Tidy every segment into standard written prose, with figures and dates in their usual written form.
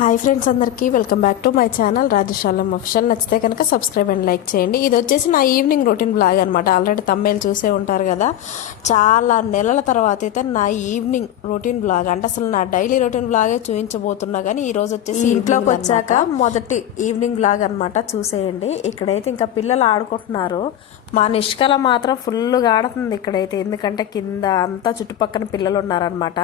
Hi friends, అందరికీ welcome back to my channel Rajashalam official. నచ్చితే కనుక సబ్స్క్రైబ్ అండ్ లైక్ చేయండి. ఇది వచ్చేసి నా ఈవినింగ్ రొటీన్ బ్లాగ్ అనమాట. ఆల్రెడీ తమ్మేలు చూసే ఉంటారు కదా. చాలా నెలల తర్వాత అయితే నా ఈవినింగ్ రొటీన్ బ్లాగ్ అంటే అసలు నా డైలీ రొటీన్ బ్లాగే చూపించబోతున్నా, కానీ ఈ రోజు వచ్చేసి ఇంట్లోకి వచ్చాక మొదటి ఈవినింగ్ బ్లాగ్ అనమాట. చూసేయండి. ఇక్కడైతే ఇంకా పిల్లలు ఆడుకుంటున్నారు. మా నిష్కల మాత్రం ఫుల్గా ఆడుతుంది ఇక్కడైతే, ఎందుకంటే కింద అంతా చుట్టుపక్కల పిల్లలు ఉన్నారనమాట.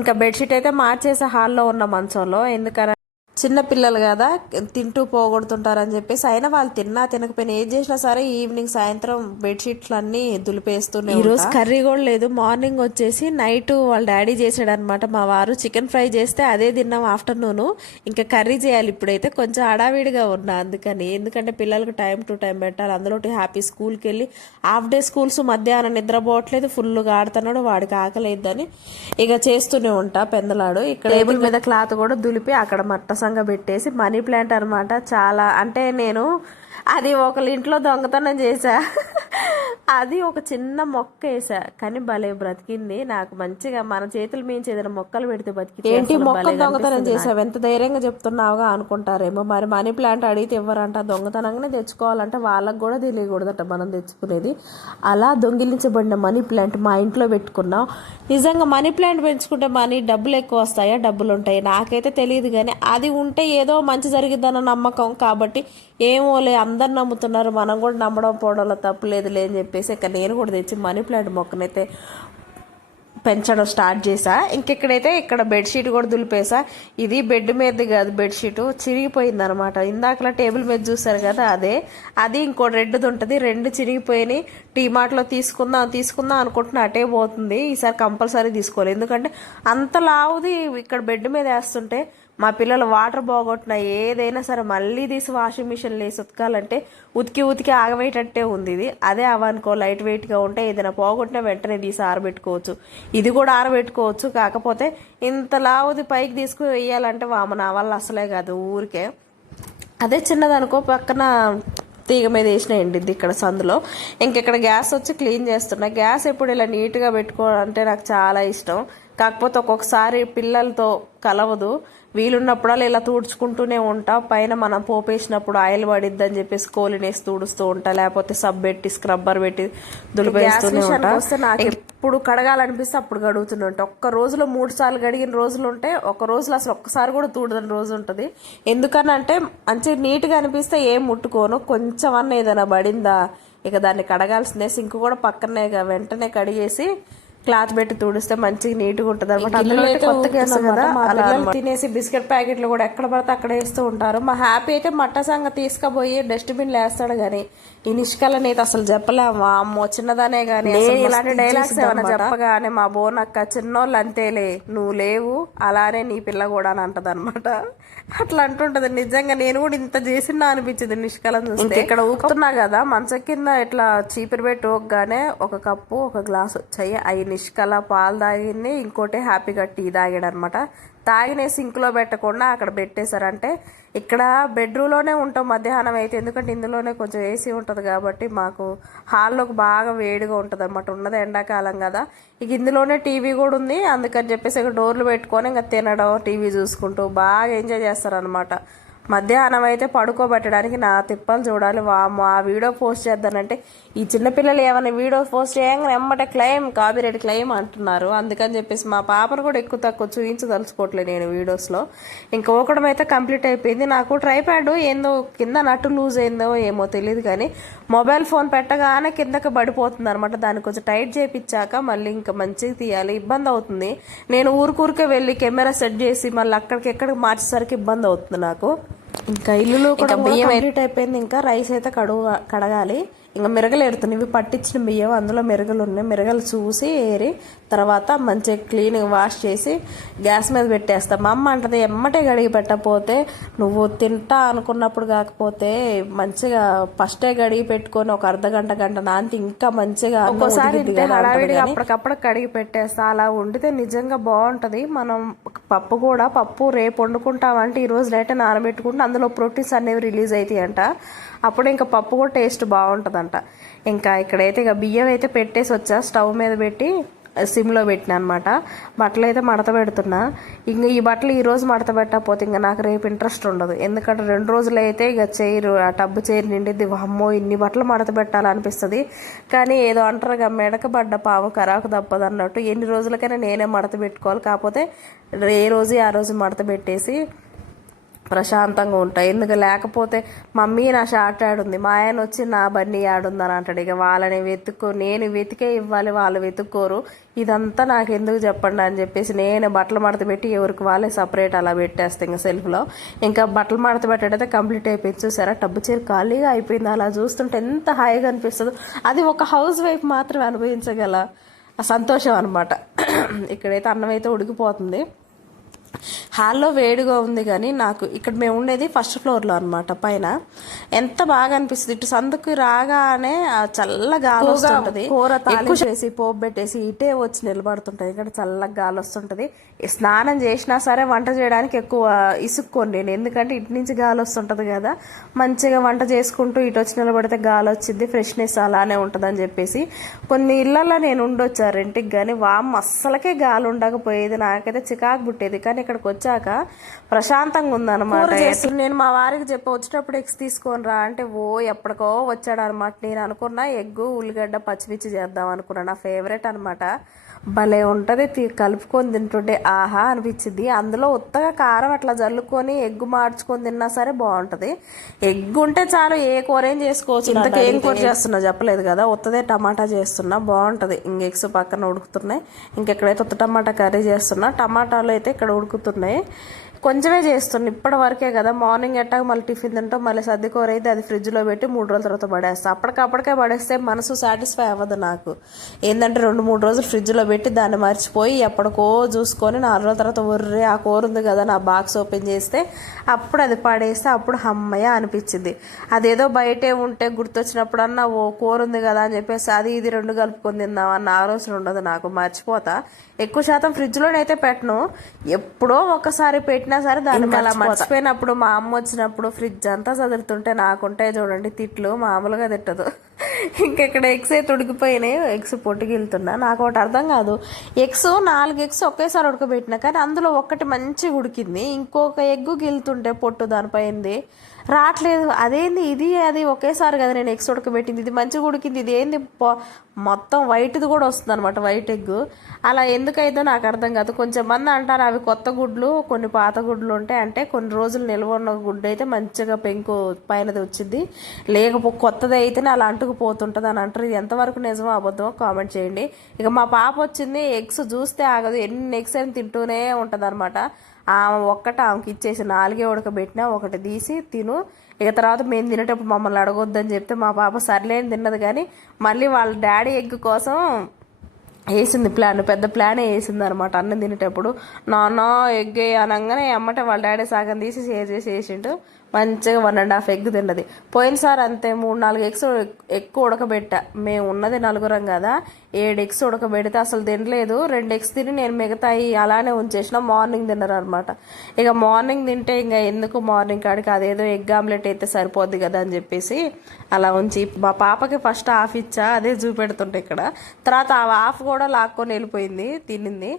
ఇంకా బెడ్షీట్ అయితే మార్చేసే హాల్లో ఉన్న మంచంలో, ఎందుకంటే చిన్న పిల్లలు కదా తింటూ పోగొడుతుంటారని చెప్పేసి, అయినా వాళ్ళు తినకపోయినా ఏం చేసినా సరే ఈవినింగ్ సాయంత్రం బెడ్షీట్లు అన్నీ దులిపేస్తూనే. ఈరోజు కర్రీ కూడా లేదు. మార్నింగ్ వచ్చేసి నైట్ వాళ్ళ డాడీ చేసాడు అనమాట. మా వారు చికెన్ ఫ్రై చేస్తే అదే తిన్నాం ఆఫ్టర్నూన్. ఇంకా కర్రీ చేయాలి ఇప్పుడైతే. కొంచెం హడావిడిగా ఉన్నా అందుకని, ఎందుకంటే పిల్లలకు టైం టు టైం పెట్టాలి. అందులో హ్యాపీ స్కూల్కి వెళ్ళి హాఫ్ డే స్కూల్స్, మధ్యాహ్నం నిద్రపోవట్లేదు, ఫుల్గా ఆడుతున్నాడు, వాడికి ఆకలేద్దని ఇక చేస్తూనే ఉంటా పెందలాడు. ఇక్కడ టేబుల్ మీద క్లాత్ కూడా దులిపి అక్కడ మట్టసంగా పెట్టేసి, మనీ ప్లాంట్ అనమాట. చాలా అంటే నేను అది ఒకళ్ళ ఇంట్లో దొంగతనం చేశా. అది ఒక చిన్న మొక్క వేసా, కానీ భలే బ్రతికింది. నాకు మంచిగా మన చేతుల మించి ఏదైనా మొక్కలు పెడితే బతికి. ఏంటి మొక్క దొంగతనం చేసావు, ఎంత ధైర్యంగా చెప్తున్నావుగా అనుకుంటారేమో. మరి మనీ ప్లాంట్ అడిగితే ఇవ్వరంట. దొంగతనంగానే తెచ్చుకోవాలంటే వాళ్ళకు కూడా తెలియకూడదట మనం తెచ్చుకునేది. అలా దొంగిలించబడిన మనీ ప్లాంట్ మా ఇంట్లో పెట్టుకున్నాం. నిజంగా మనీ ప్లాంట్ పెంచుకుంటే మనీ డబ్బులు ఎక్కువ వస్తాయా, డబ్బులు ఉంటాయి నాకైతే తెలియదు, కానీ అది ఉంటే ఏదో మంచి జరిగిద్దన్న నమ్మకం. కాబట్టి ఏమోలే, అందరు నమ్ముతున్నారు, మనం కూడా నమ్మడం పోవడంలో తప్పులేదులే అని చెప్పేసి ఇక నేను కూడా తెచ్చి మనీ ప్లాంట్ మొక్కనైతే పెంచడం స్టార్ట్ చేసా. ఇంకెక్కడైతే ఇక్కడ బెడ్షీట్ కూడా దులిపేసా. ఇది బెడ్ మీద కాదు, బెడ్షీట్ చిరిగిపోయింది అనమాట. ఇందాకలా టేబుల్ మీద చూసారు కదా, అది ఇంకో రెడ్ది ఉంటుంది. రెండు చిరిగిపోయినాయి. టీమార్ట్లో తీసుకుందాం అనుకుంటున్నా, అటే పోతుంది. ఈసారి కంపల్సరీ తీసుకోవాలి, ఎందుకంటే అంత లావుది ఇక్కడ బెడ్ మీద వేస్తుంటే మా పిల్లలు వాటర్ పోగొట్టిన ఏదైనా సరే మళ్ళీ తీసి వాషింగ్ మిషన్లో వేసి ఉతకాలంటే ఉతికి ఆగవేటట్టే ఉంది. ఇది అదే అవనుకో లైట్ వెయిట్గా ఉంటే ఏదైనా పోగొట్టినా వెంటనే తీసి ఆరబెట్టుకోవచ్చు. ఇది కూడా ఆరబెట్టుకోవచ్చు, కాకపోతే ఇంత లావుది పైకి తీసుకుని వేయాలంటే నా వల్ల అసలే కాదు. ఊరికే అదే చిన్నదనుకో పక్కన తీగ మీద వేసిన ఎండింది ఇక్కడ సందులో. ఇంకెక్కడ గ్యాస్ వచ్చి క్లీన్ చేస్తున్నా. గ్యాస్ ఎప్పుడు ఇలా నీట్గా పెట్టుకోవాలంటే నాకు చాలా ఇష్టం. కాకపోతే ఒక్కొక్కసారి పిల్లలతో కలవదు. వీలున్నప్పుడల్లా ఇలా తుడుచుకుంటూనే ఉంటా. పైన మనం పోపేసినప్పుడు ఆయిల్ పడిద్దని చెప్పేసి కోలినేసి తుడుస్తూ ఉంటా, లేకపోతే సబ్ పెట్టి స్క్రబ్బర్ పెట్టి దులిపేస్తూనే ఉంటా. నాకు ఎప్పుడు కడగాలనిపిస్తే అప్పుడు కడుగుతూనే ఉంటా. ఒక్క రోజులో 3 సార్లు కడిగిన రోజులు ఉంటే, ఒక రోజులో అసలు ఒక్కసారి కూడా తుడదని రోజు ఉంటుంది. ఎందుకనంటే మంచిగా నీట్గా అనిపిస్తే ఏం ముట్టుకోను. కొంచెం అన్న ఏదైనా పడిందా ఇక దాన్ని కడగాల్సిందే. సింక్ కూడా పక్కనే వెంటనే కడిగేసి క్లాత్ పెట్టి తుడిస్తే మంచిగా నీట్గా ఉంటుంది అనమాట. అందులో కొత్త గ్యాస్ కదా, పిల్లలు తినేసి బిస్కెట్ ప్యాకెట్లు కూడా ఎక్కడ పడితే అక్కడ వేస్తూ ఉంటారు. మా హ్యాపీ అయితే మట్టసంగ తీసుకుపోయి డస్ట్బిన్లో వేస్తాడు, కానీ ఈ నిష్కలని అయితే అసలు చెప్పలేము. అమ్మో చిన్నదానే కానీ ఇలాంటి డైలాగ్స్ ఏమైనా చెప్పగానే మా బోనక్క చిన్నోళ్ళు అంతేలే, నువ్వు లేవు అలానే నీ పిల్ల కూడా అని అంటది అనమాట. అట్లా అంటుంటది. నిజంగా నేను కూడా ఇంత చేసినా అనిపించింది నిష్కలను చూస్తే. ఇక్కడ ఊకుతున్నా కదా, మంచం కింద ఇట్లా చీపిరి పెట్టి ఊకగానే ఒక కప్పు ఒక గ్లాసు చెయ్యి అవి నిష్కల పాలు తాగింది, ఇంకోటి హ్యాపీగా టీ తాగాడు అనమాట. తాగినే సింక్లో పెట్టకుండా అక్కడ పెట్టేశారంటే, ఇక్కడ బెడ్రూమ్లోనే ఉంటాం మధ్యాహ్నం అయితే, ఎందుకంటే ఇందులోనే కొంచెం ఏసీ ఉంటుంది కాబట్టి మాకు హాల్లోకి బాగా వేడిగా ఉంటుంది అనమాట. ఉన్నది ఎండాకాలం కదా, ఇక ఇందులోనే టీవీ కూడా ఉంది. అందుకని చెప్పేసి ఇక డోర్లు పెట్టుకొని ఇంకా తినడం, టీవీ చూసుకుంటూ బాగా ఎంజాయ్ చేస్తారనమాట. మధ్యాహ్నం అయితే పడుకోబెట్టడానికి నా తిప్పలు చూడాలి. ఆ వీడియో పోస్ట్ చేద్దానంటే ఈ చిన్నపిల్లలు ఏమైనా వీడియో పోస్ట్ చేయగానే ఎమ్మటే కాపీరైట్ క్లెయిమ్ అంటున్నారు. అందుకని చెప్పేసి మా పాపను కూడా ఎక్కువ తక్కువ చూపించదలుచుకోవట్లేదు నేను వీడియోస్లో. ఇంకా ఊకడం అయితే కంప్లీట్ అయిపోయింది. నాకు ట్రైప్యాడ్ ఏందో కింద నట్టు లూజ్ అయిందో ఏమో తెలియదు, కానీ మొబైల్ ఫోన్ పెట్టగానే కిందకి పడిపోతుంది అనమాట. దాన్ని కొంచెం టైట్ చేయించాక మళ్ళీ ఇంకా మంచిగా తీయాలి, ఇబ్బంది అవుతుంది. నేను ఊరికే వెళ్ళి కెమెరా సెట్ చేసి మళ్ళీ అక్కడికి మార్చేసరికి ఇబ్బంది అవుతుంది నాకు. ఇంకా ఇల్లులో కూడా బియ్యం కంప్లీట్ అయిపోయింది. ఇంకా రైస్ అయితే కడగాలి. ఇంకా మెరగలు ఏరుతున్నాయి. ఇవి పట్టించిన బియ్యం, అందులో మెరగలు ఉన్నాయి. మెరగలు చూసి ఏరి తర్వాత మంచిగా క్లీన్గా వాష్ చేసి గ్యాస్ మీద పెట్టేస్తా. మా అమ్మ అంటది ఎమ్మటే కడిగి పెట్టకపోతే నువ్వు తింటా అనుకున్నప్పుడు కాకపోతే మంచిగా ఫస్టే కడిగి పెట్టుకొని ఒక గంట నాంతి ఇంకా మంచిగా. ఒక్కోసారి హడావిడిగా అప్పటికప్పుడు కడిగి పెట్టేస్తా. అలా వండితే నిజంగా బాగుంటుంది. మనం పప్పు రేపు వండుకుంటామంటే ఈరోజు నైట్ నానబెట్టుకుంటే అందులో ప్రోటీన్స్ అనేవి రిలీజ్ అవుతాయి అంట. అప్పుడు ఇంకా పప్పు కూడా టేస్ట్ బాగుంటుందంట. ఇంకా ఇక్కడైతే ఇక బియ్యం అయితే పెట్టేసి వచ్చా. స్టవ్ మీద పెట్టి సిమ్లో పెట్టిన అనమాట. బట్టలు అయితే మడత పెడుతున్నా. ఇంక ఈ బట్టలు ఈరోజు మడత పెట్టకపోతే ఇంకా నాకు రేపు ఇంట్రెస్ట్ ఉండదు. ఎందుకంటే 2 రోజులు అయితే ఇక ఆ టబ్బు చైర్ నిండిద్ది. అమ్మో ఇన్ని బట్టలు మడత పెట్టాలనిపిస్తుంది. కానీ ఏదో అంటారుగా మెడకబడ్డ పాము కరాకు తప్పదు అన్నట్టు ఎన్ని రోజులకైనా నేనే మడత పెట్టుకోవాలి. కాకపోతే ఏ రోజు ఆ రోజు మడత పెట్టేసి ప్రశాంతంగా ఉంటాయి. ఎందుకు లేకపోతే మమ్మీ నా షార్ట్ యాడ్ ఉంది, మా ఆయన వచ్చి నా బన్నీ యాడ్ ఉందని అంటాడు. ఇక వాళ్ళని నేను వెతికే ఇవ్వాలి, వాళ్ళు వెతుక్కోరు. ఇదంతా నాకు ఎందుకు చెప్పండి అని చెప్పేసి నేను బట్టలు మడత పెట్టి ఎవరికి వాళ్ళే సపరేట్ అలా పెట్టేస్తాను ఇంకా సెల్ఫ్లో. ఇంకా బట్టలు మడత పెట్టడైతే కంప్లీట్ అయిపోయింది. చూసారా టబ్బు చీర ఖాళీగా అయిపోయింది. అలా చూస్తుంటే ఎంత హాయిగా అనిపిస్తుందో. అది ఒక హౌస్ వైఫ్ మాత్రమే అనుభవించగల సంతోషం అనమాట. ఇక్కడైతే అన్నం అయితే ఉడికిపోతుంది. హాల్లో వేడిగా ఉంది కానీ నాకు ఇక్కడ మేము ఉండేది ఫస్ట్ ఫ్లోర్లో అనమాట. పైన ఎంత బాగా అనిపిస్తుంది. ఇటు సందుకు రాగానే చల్లగా గాలి వస్తుంటుంది. కూర తాలింపు వేసి పోపు పెట్టేసి ఇటే వచ్చి నిలబడుతుంటుంది. ఇక్కడ చల్లగా గాలి వస్తుంటుంది. స్నానం చేసినా సరే వంట చేయడానికి ఎక్కువ ఇసుక్కోండి నేను, ఎందుకంటే ఇటు నుంచి గాలి వస్తుంటుంది కదా. మంచిగా వంట చేసుకుంటూ ఇటు వచ్చి నిలబడితే గాలి వచ్చింది, ఫ్రెష్నెస్ అలానే ఉంటుంది అని చెప్పేసి కొన్ని ఇళ్లలో నేను ఉండొచ్చా రెంట్కి. కానీ అస్సలకే గాలి ఉండకపోయేది, నాకైతే చికాకు పుట్టేది. కానీ ఇక్కడికి వచ్చాక ప్రశాంతంగా ఉందన్నమాట. నేను మా వారికి వచ్చేటప్పుడు ఎగ్స్ తీసుకొని రా అంటే ఎప్పటికో వచ్చాడు అనమాట. నేను అనుకున్నా ఎగ్గు ఉల్లిగడ్డ పచ్చిమిర్చి చేద్దాం అనుకున్నా. నా ఫేవరెట్ అనమాట. భలే ఉంటుంది, కలుపుకొని తింటుంటే ఆహా అనిపించింది. అందులో ఉత్తగా కారం అట్లా జల్లుకొని ఎగ్గు మార్చుకొని తిన్నా సరే బాగుంటుంది. ఎగ్గు ఉంటే చాలు, ఏ కూర ఏం చేసుకోవచ్చు. ఇంతకు ఏం కూర చేస్తున్నా చెప్పలేదు కదా, ఉత్తదే టమాటా చేస్తున్నా బాగుంటుంది. ఇంక ఎగ్స్ పక్కన ఉడుకుతున్నాయి. ఇంకెక్కడైతే ఉత్త టమాటా కర్రీ చేస్తున్నా. టమాటాలు అయితే ఇక్కడ ఉడుకుతున్నాయి. కొంచెమే చేస్తున్నాను ఇప్పటి వరకే కదా. మార్నింగ్ ఎట్టాక మళ్ళీ టిఫిన్ తింటాం, మళ్ళీ సర్ది కూర అయితే అది ఫ్రిడ్జ్లో పెట్టి 3 రోజుల తర్వాత పడేస్తాను. అప్పటికప్పటికే పడేస్తే మనసు సాటిస్ఫై అవ్వదు నాకు. ఏంటంటే 2-3 రోజులు ఫ్రిడ్జ్లో పెట్టి దాన్ని మర్చిపోయి ఎప్పటికో చూసుకొని 4 రోజుల తర్వాత ఒర్రే ఆ కూర ఉంది కదా నా బాక్స్ ఓపెన్ చేస్తే అప్పుడు అది పడేస్తే అప్పుడు హమ్మయ్య అనిపించింది. అదేదో బయటే ఉంటే గుర్తొచ్చినప్పుడన్నా కూర ఉంది కదా అని చెప్పేసి అది ఇది 2 కలుపుకొని తిందాం అన్న ఆలోచన ఉండదు నాకు. మర్చిపోతా. ఎక్కువ శాతం ఫ్రిడ్జ్లోనైతే పెట్టను. ఎప్పుడో ఒకసారి పెట్టినా సరే దాన్ని అలా మర్చిపోయినప్పుడు మా అమ్మ వచ్చినప్పుడు ఫ్రిడ్జ్ అంతా చదువుతుంటే నాకుంటాయి చూడండి తిట్లు, మామూలుగా తిట్టదు. ఇంకెక్కడ ఎగ్స్ అయితే ఉడికిపోయినాయి. ఎగ్స్ పొట్టుగిలుతున్నా. నాకు ఒకటి అర్థం కాదు, 4 ఎగ్స్ ఒకేసారి ఉడకబెట్టినా కానీ అందులో ఒకటి మంచిగా ఉడికింది, ఇంకొక ఎగ్గు గిలుతుంటే పొట్టు దానిపైంది రావట్లేదు. అదేంది ఇది అది ఒకేసారి కదా నేను ఎగ్స్ ఉడకబెట్టింది, ఇది మంచిగా ఉడికింది, ఇది ఏంది మొత్తం వైట్ది కూడా వస్తుంది అనమాట, వైట్ ఎగ్. అలా ఎందుకైతే నాకు అర్థం కాదు. కొంచెం మంది అంటారు అవి కొత్త గుడ్లు, కొన్ని పాత గుడ్లు ఉంటాయి, అంటే కొన్ని రోజులు నిల్వ ఉన్న గుడ్డు అయితే మంచిగా పెంకు పైనది వచ్చింది, లేకపోతే కొత్తది అయితేనే అలా అంటుకుపోతుంటుంది అని అంటారు. ఇది ఎంతవరకు నిజమో అబద్ధమో కామెంట్ చేయండి. ఇక మా పాప వచ్చింది, ఎగ్స్ చూస్తే ఆగదు, ఎన్ని ఎగ్స్ అని తింటూనే ఉంటుంది అనమాట. ఆమెకి ఇచ్చేసి 4 ఉడకబెట్టినా, ఒకటి తీసి తిను, ఇక తర్వాత మేము తినేటప్పుడు మమ్మల్ని అడగొద్దని చెప్తే మా పాప సర్లేని తిన్నది. కానీ మళ్ళీ వాళ్ళ డాడీ ఎగ్ కోసం వేసింది ప్లాన్, పెద్ద ప్లానే వేసింది అనమాట. అన్నం తినేటప్పుడు నాన్న ఎగ్ అనగానే అమ్మటే వాళ్ళ డాడీ సగం తీసి షేర్ చేసి వేసిండు. మంచిగా 1.5 ఎగ్ తిన్నది. పోయినసారి అంతే 3-4 ఎగ్స్ ఎక్కువ ఉడకబెట్టా. మేము ఉన్నది 4 కదా, 7 ఎగ్స్ ఉడకబెడితే అసలు తినలేదు. 2 ఎగ్స్ తిని నేను మిగతాయి అలానే ఉంచేసిన. మార్నింగ్ తిన్నారు అనమాట. ఇక మార్నింగ్ తింటే ఇంకా ఎందుకు మార్నింగ్ కాడికి అదేదో ఎగ్ ఆమ్లెట్ అయితే సరిపోద్ది కదా అని చెప్పేసి అలా ఉంచి మా పాపకి ఫస్ట్ హాఫ్ ఇచ్చా, అదే చూపెడుతుంటే ఇక్కడ. తర్వాత ఆ హాఫ్ కూడా లాక్కొని వెళ్ళిపోయింది, తినింది.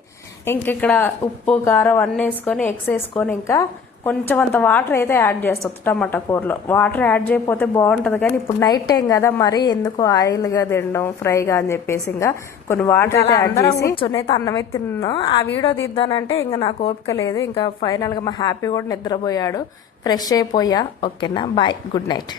ఇంక ఇక్కడ ఉప్పు కారం అన్నీ వేసుకొని ఎగ్స్ వేసుకొని ఇంకా కొంచెం అంత వాటర్ అయితే యాడ్ చేస్తుంది టమాటా కూరలో. వాటర్ యాడ్ చేయకపోతే బాగుంటుంది కానీ ఇప్పుడు నైట్ టైం కదా, మరి ఎందుకు ఆయిల్గా తినడం ఫ్రైగా అని చెప్పేసి ఇంకా కొన్ని వాటర్ అయితే యాడ్ చేసి కూర్చొని అన్నం అయితే తిన్నాను. ఆ వీడియో తీద్దానంటే ఇంకా నాకు ఓపిక లేదు. ఇంకా ఫైనల్గా మా హ్యాపీ కూడా నిద్రపోయాడు. ఫ్రెష్ అయిపోయా. ఓకేనా, బాయ్, గుడ్ నైట్.